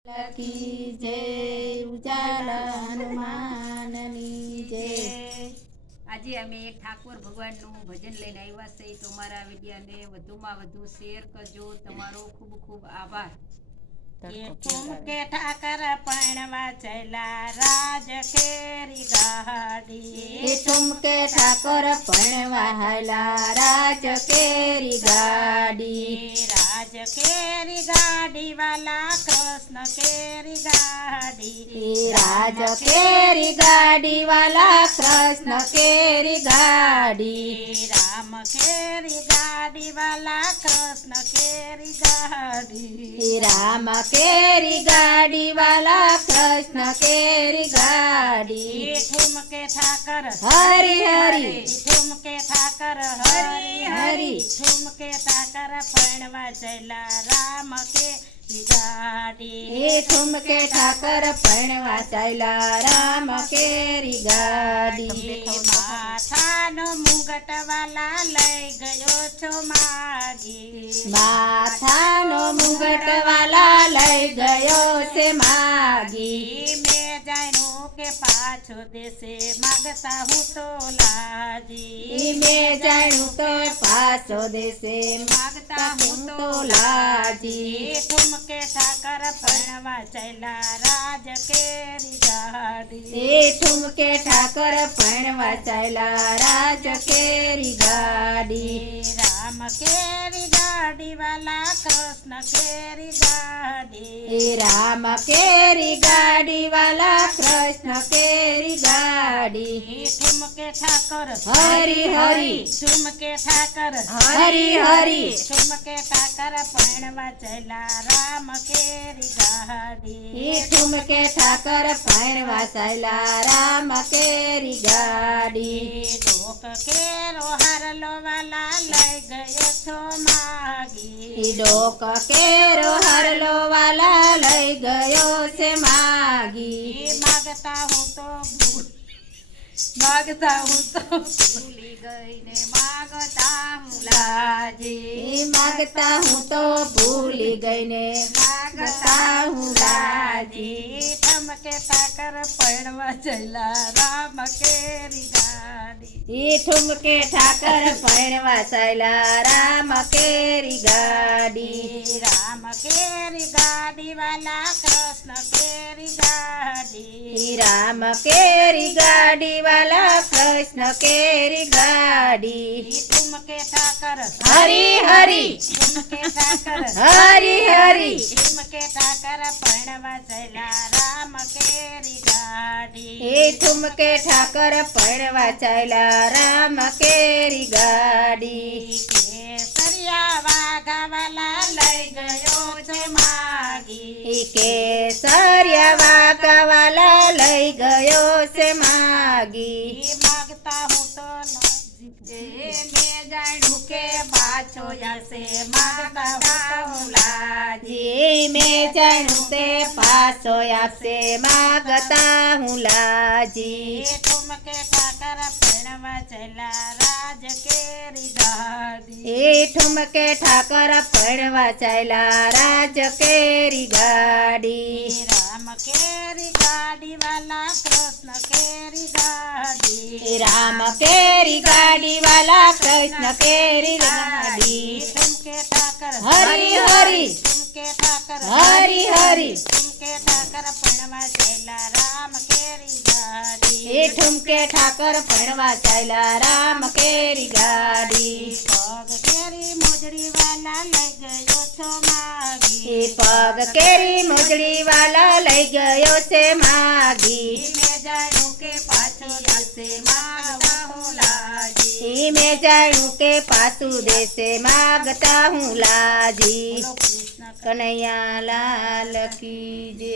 की जय उजाला हनुमाननी जय। આજે અમે ઠાકોર ભગવાનનું ભજન લઈને આવ્યા છે તો મારા વિડિયાને વધુમાં વધુ શેર કરજો। તમારો ખૂબ ખૂબ આભાર। ठुमके ठाकर पणवा चला राज केरी गाड़ी। ठुमके ठाकर पणवा हला राज केरी गाड़ी। राज केरी गाड़ी वाला कृष्ण केरी गाड़ी। राज केरी गाड़ी वाला कृष्ण केरी गाड़ी। राम केरी गाड़ी वाला कृष्ण केरी गाड़ी। राम केरी गाड़ी वाला कृष्ण केरी गाड़ी। ठुमके ठाकर हरि हरि। ठुमके ठाकर हरि हरि। ठुमके ठाकर पणवा चला राम केरी गाड़ी। ठुमके ठाकर पणवा चला राम केरी गाड़ी। माथानो मुंगट वाला लई गयो छो मागी। माथानो मुंगट वाला लई गयो से मागी। मैं जाणू के पाछो देसे मागता हूँ तो लाजी। मैं जाणू तो पाछो देसे मागता हूँ तो लाजी। ठुमके ठाकर पणवा चला राज केरी गाड़ी। ठुमके ठाकर पणवा चला राज केरी गाड़ी। राम केरी गाड़ी वाला कृष्ण केरी गाड़ी। राम केरी गाड़ी वाला कृष्ण केरी गाड़ी। ठुमके ठाकर हरि हरि। ठुमके ठाकर हरि हरि। ठुमके ठाकर पणवा चला राम केरी गाड़ी। ठुमके ठाकर पणवा चला राम केरी गाड़ी। डोक केरो हरलो वाला लई गयो छो मागी। डोक केरो हरलो वाला लई गयो से मागी। मागता हूँ तो भूली गई ने मागता हूँ लाजी। मागता हूँ तो भूली गई ने मागता हूँ लाजी। ठुमके ठाकर पणवा चला राम केरी गाड़ी। ठुमके ठाकर पणवा चला राम केरी गाड़ी। राम केरी गाड़ी वाला कृष्ण केरी गाड़ी। राम केरी गाड़ी वाला कृष्ण केरी गाड़ी। ठुमके ठाकर हरि हरि। ठुमके ठाकर हरि हरि। ठुमके ठाकर पणवा चला राम केरी गाड़ी। ठुमके ठाकर पणवा चला राम केरी गाड़ी। केसरिया वाघा वाला लई गयो छे मागी। केसरिया वाघा वाला लई गयो से मागी। मागता हूँ तो मैं जाणू के पाछो यासे मागता हूँ लाजी। मैं जाणू ते पाछो यासे मागता हूँ लाजी। ठुमके ठाकर पणवा चला राज केरी गाड़ी। ठुमके ठाकर पणवा चला राज केरी गाड़ी। राम केरी गाड़ी वाला कृष्ण केरी गाड़ी। राम केरी गाड़ी वाला कृष्ण केरी गाड़ी। ठुमके ठाकर हरि हरि। ठुमके ठाकर हरि हरि। ठुमके ठाकर पणवा चला राम केरी गाड़ी। ठुमके ठाकर पणवा चला राम केरी गाड़ी। पग केरी मोजड़ी वाला लई गयो छो मागी। पग केरी मोजड़ी वाला लई गयो से मागी। मैं जाणू के पाछो देसे मागता हूँ लाजी। मैं जाणू के पाछू देसे मागता हूँ लाजी। कन्हैया लाल की जय।